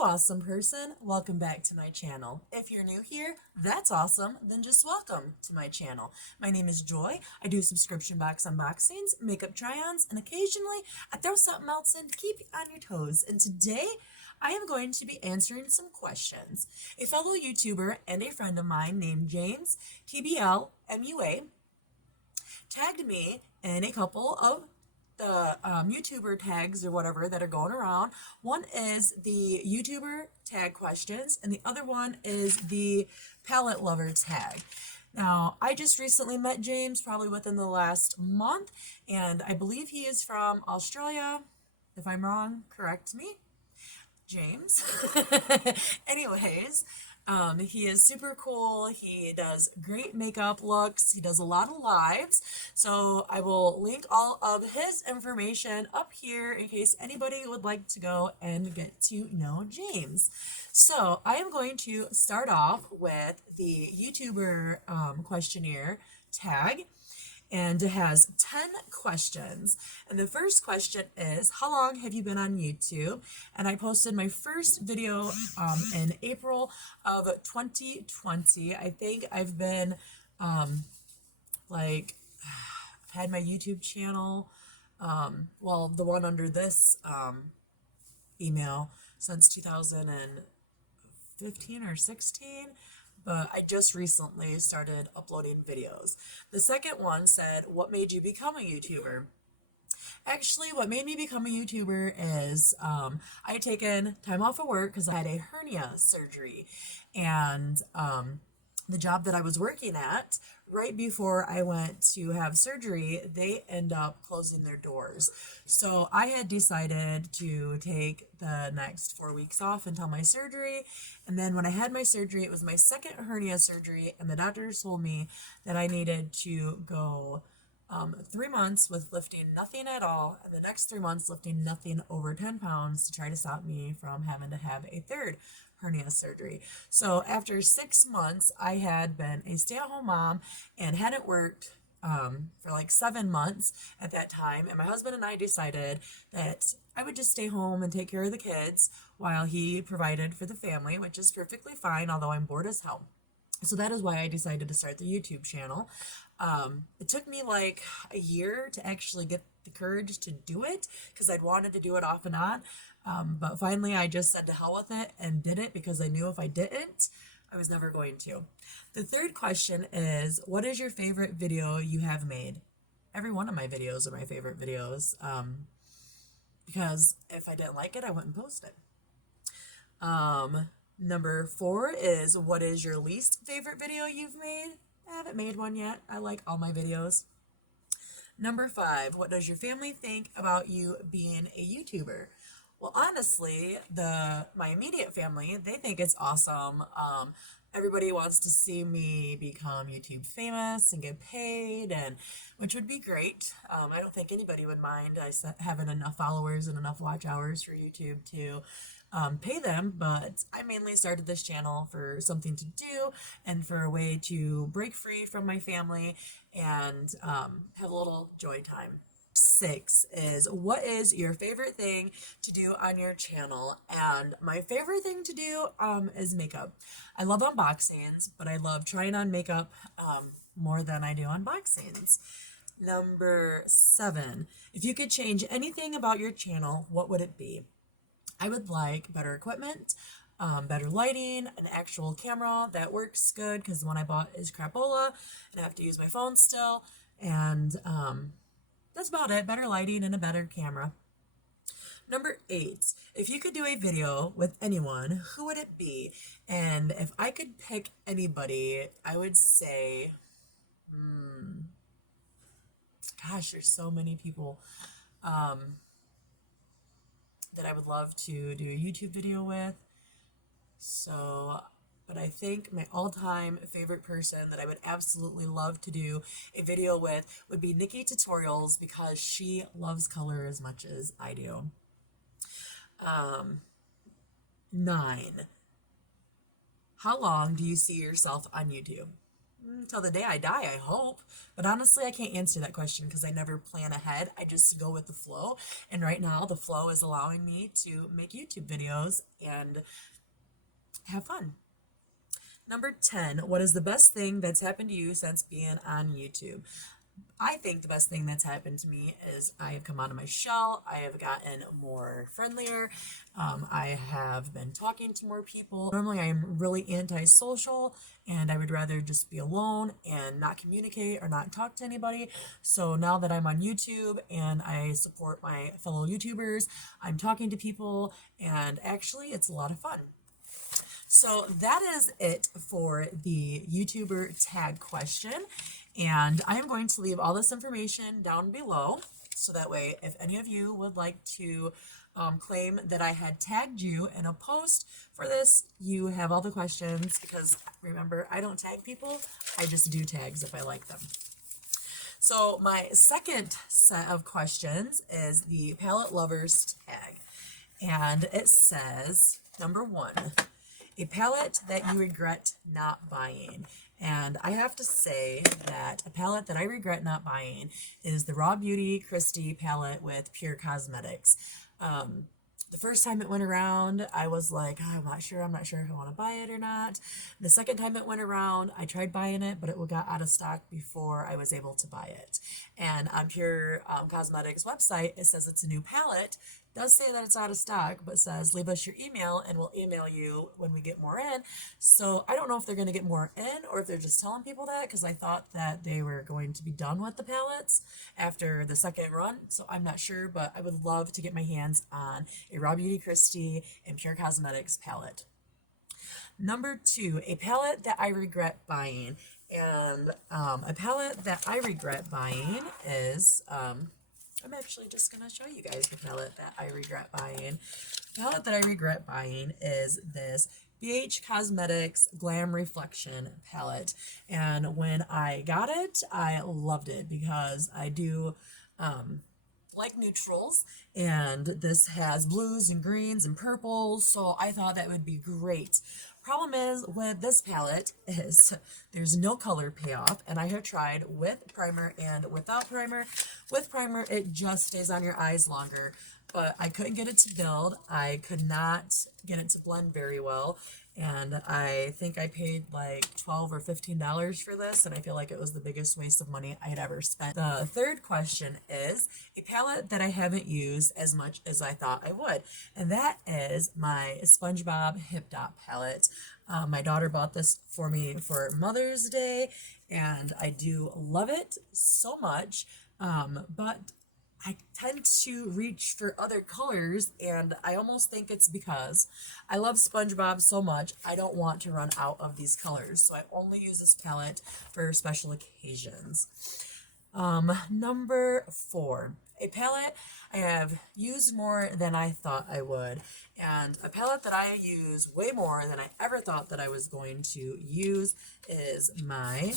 Hello, awesome person. Welcome back to my channel. If you're new here, that's awesome. Then just welcome to my channel. My name is Joy. I do subscription box unboxings, makeup try-ons, and occasionally I throw something else in to keep you on your toes. And today I am going to be answering some questions. A fellow YouTuber and a friend of mine named James TBL MUA tagged me in a couple of the YouTuber tags or whatever that are going around. One is the YouTuber tag questions, and the other one is the palette lover tag. Now, I just recently met James, probably within the last month, and I believe he is from Australia. If I'm wrong, correct me, James. Anyways, he is super cool. He does great makeup looks. He does a lot of lives. So I will link all of his information up here in case anybody would like to go and get to know James. So I am going to start off with the YouTuber questionnaire tag. And it has 10 questions. And the first question is, how long have you been on YouTube? And I posted my first video in April of 2020. I think I've been, I've had my YouTube channel, well, the one under this email since 2015 or 16. But I just recently started uploading videos. The second one said, what made you become a YouTuber? Actually, what made me become a YouTuber is I had taken time off of work because I had a hernia surgery. And the job that I was working at, right before I went to have surgery, they end up closing their doors. So I had decided to take the next 4 weeks off until my surgery. And then when I had my surgery, it was my second hernia surgery, and the doctors told me that I needed to go 3 months with lifting nothing at all, and the next 3 months lifting nothing over 10 pounds to try to stop me from having to have a third hernia surgery. So after 6 months, I had been a stay-at-home mom and hadn't worked for like 7 months at that time. And my husband and I decided that I would just stay home and take care of the kids while he provided for the family, which is perfectly fine, although I'm bored as hell. So that is why I decided to start the YouTube channel. It took me like a year to actually get the courage to do it because I'd wanted to do it off and on. But finally, I just said to hell with it and did it because I knew if I didn't, I was never going to. The third question is, what is your favorite video you have made? Every one of my videos are my favorite videos because if I didn't like it, I wouldn't post it. Number 4 is, what is your least favorite video you've made? I haven't made one yet. I like all my videos. Number 5, what does your family think about you being a YouTuber? Well, honestly, my immediate family, they think it's awesome. Everybody wants to see me become YouTube famous and get paid, and which would be great. I don't think anybody would mind having enough followers and enough watch hours for YouTube to pay them, but I mainly started this channel for something to do and for a way to break free from my family and have a little joy time. 6 is, what is your favorite thing to do on your channel? And my favorite thing to do is makeup. I love unboxings, but I love trying on makeup more than I do unboxings. Number 7, if you could change anything about your channel, what would it be? I would like better equipment, better lighting, an actual camera that works good because the one I bought is crapola and I have to use my phone still, and that's about it. Better lighting and a better camera. Number 8, if you could do a video with anyone, who would it be? And if I could pick anybody, I would say, gosh, there's so many people that I would love to do a YouTube video with. So, but I think my all-time favorite person that I would absolutely love to do a video with would be Nikki Tutorials because she loves color as much as I do. 9, how long do you see yourself on YouTube? Till the day I die, I hope. But honestly, I can't answer that question because I never plan ahead. I just go with the flow. And right now, the flow is allowing me to make YouTube videos and have fun. Number 10, what is the best thing that's happened to you since being on YouTube? I think the best thing that's happened to me is I have come out of my shell. I have gotten more friendlier. I have been talking to more people. Normally, I'm really antisocial and I would rather just be alone and not communicate or not talk to anybody. So now that I'm on YouTube and I support my fellow YouTubers, I'm talking to people and actually it's a lot of fun. So that is it for the YouTuber tag question. And I am going to leave all this information down below. So that way, if any of you would like to claim that I had tagged you in a post for this, you have all the questions. Because remember, I don't tag people. I just do tags if I like them. So my second set of questions is the palette lovers tag. And it says, number 1, a palette that you regret not buying. And I have to say that a palette that I regret not buying is the Raw Beauty Christie palette with Pure Cosmetics. The first time it went around, I was like, oh, I'm not sure if I want to buy it or not. The second time it went around, I tried buying it, but it got out of stock before I was able to buy it. And on Pure Cosmetics website, it says it's a new palette. It does say that it's out of stock, but says leave us your email and we'll email you when we get more in. So I don't know if they're going to get more in or if they're just telling people that, because I thought that they were going to be done with the palettes after the second run. So I'm not sure, but I would love to get my hands on a Raw Beauty Christie and Pure Cosmetics palette. Number 2, a palette that I regret buying. And a palette that I regret buying is, I'm actually just going to show you guys the palette that I regret buying. The palette that I regret buying is this BH Cosmetics Glam Reflection palette. And when I got it, I loved it because I do like neutrals, and this has blues and greens and purples, so I thought that would be great. Problem is with this palette is there's no color payoff, and I have tried with primer and without primer. With primer, it just stays on your eyes longer, but I couldn't get it to build. I could not get it to blend very well, and I think I paid like $12 or $15 for this, and I feel like it was the biggest waste of money I had ever spent. The third question is a palette that I haven't used as much as I thought I would, and that is my SpongeBob Hip Dot palette. My daughter bought this for me for Mother's Day, and I do love it so much, but I tend to reach for other colors, and I almost think it's because I love SpongeBob so much, I don't want to run out of these colors, so I only use this palette for special occasions. Number 4, a palette I have used more than I thought I would, and a palette that I use way more than I ever thought that I was going to use is my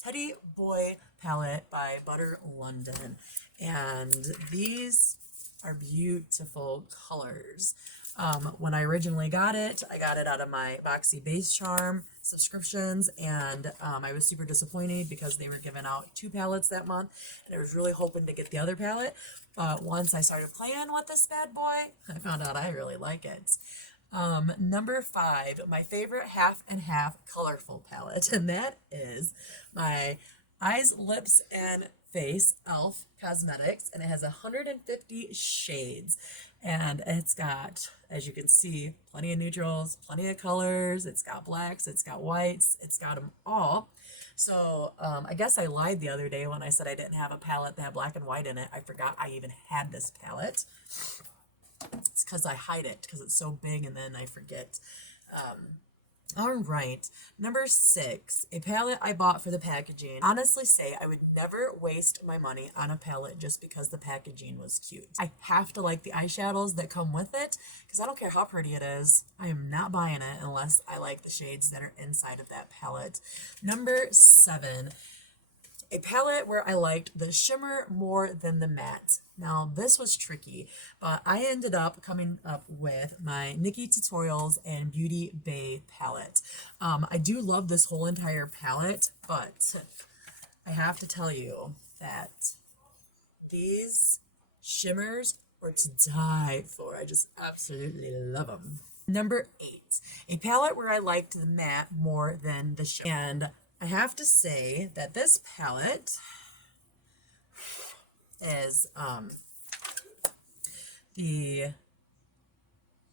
Teddy Boy palette by Butter London, and these are beautiful colors. When I originally got it, I got it out of my Boxy Base Charm subscriptions, and I was super disappointed because they were giving out 2 palettes that month, and I was really hoping to get the other palette, but once I started playing with this bad boy, I found out I really like it. Number 5, my favorite half and half colorful palette, and that is my Eyes, Lips, and Face e.l.f. Cosmetics, and it has 150 shades, and it's got, as you can see, plenty of neutrals, plenty of colors, it's got blacks, it's got whites, it's got them all. So I guess I lied the other day when I said I didn't have a palette that had black and white in it. I forgot I even had this palette. It's because I hide it because it's so big and then I forget. All right, number 6, a palette I bought for the packaging. Honestly say I would never waste my money on a palette just because the packaging was cute. I have to like the eyeshadows that come with it because I don't care how pretty it is. I am not buying it unless I like the shades that are inside of that palette. Number 7, A palette where I liked the shimmer more than the matte. Now this was tricky, but I ended up coming up with my Nikki Tutorials and Beauty Bay palette. I do love this whole entire palette, but I have to tell you that these shimmers were to die for. I just absolutely love them. Number 8, a palette where I liked the matte more than the shimmer. And I have to say that this palette is the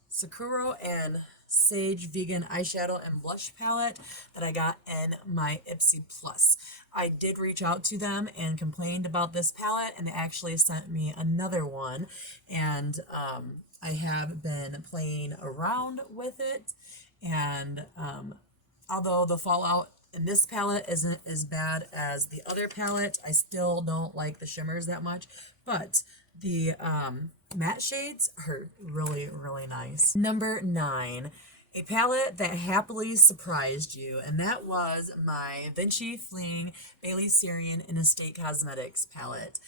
Sakura and Sage Vegan Eyeshadow and Blush Palette that I got in my IPSY Plus. I did reach out to them and complained about this palette, and they actually sent me another one, and I have been playing around with it, and although the fallout in this palette isn't as bad as the other palette, I still don't like the shimmers that much, but the matte shades are really, really nice. Number 9, a palette that happily surprised you, and that was my Vinci Fling Bailey Sarian and Estate Cosmetics palette.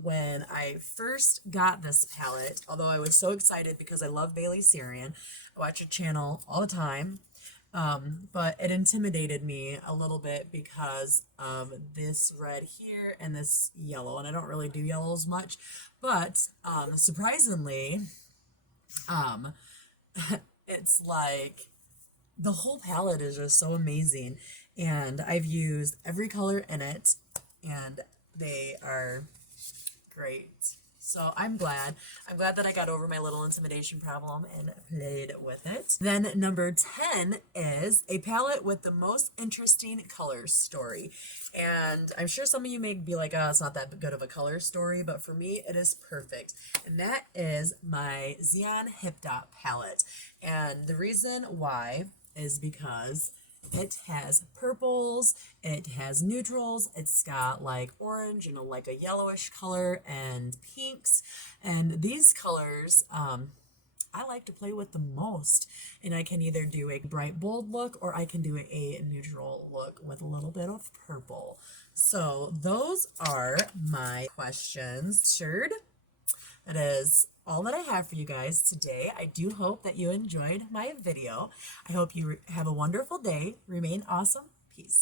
When I first got this palette, although I was so excited because I love Bailey Sarian, I watch her channel all the time, but it intimidated me a little bit because of this red here and this yellow, and I don't really do yellows much, but surprisingly, it's like the whole palette is just so amazing, and I've used every color in it, and they are great. So I'm glad that I got over my little intimidation problem and played with it. Then number 10 is a palette with the most interesting color story. And I'm sure some of you may be like, oh, it's not that good of a color story, but for me, it is perfect. And that is my Xeon Hip Dot palette. And the reason why is because it has purples, it has neutrals, it's got like orange and like a yellowish color and pinks, and these colors I like to play with the most, and I can either do a bright bold look or I can do a neutral look with a little bit of purple. So those are my questions. That is all that I have for you guys today. I do hope that you enjoyed my video. I hope you have a wonderful day. Remain awesome. Peace.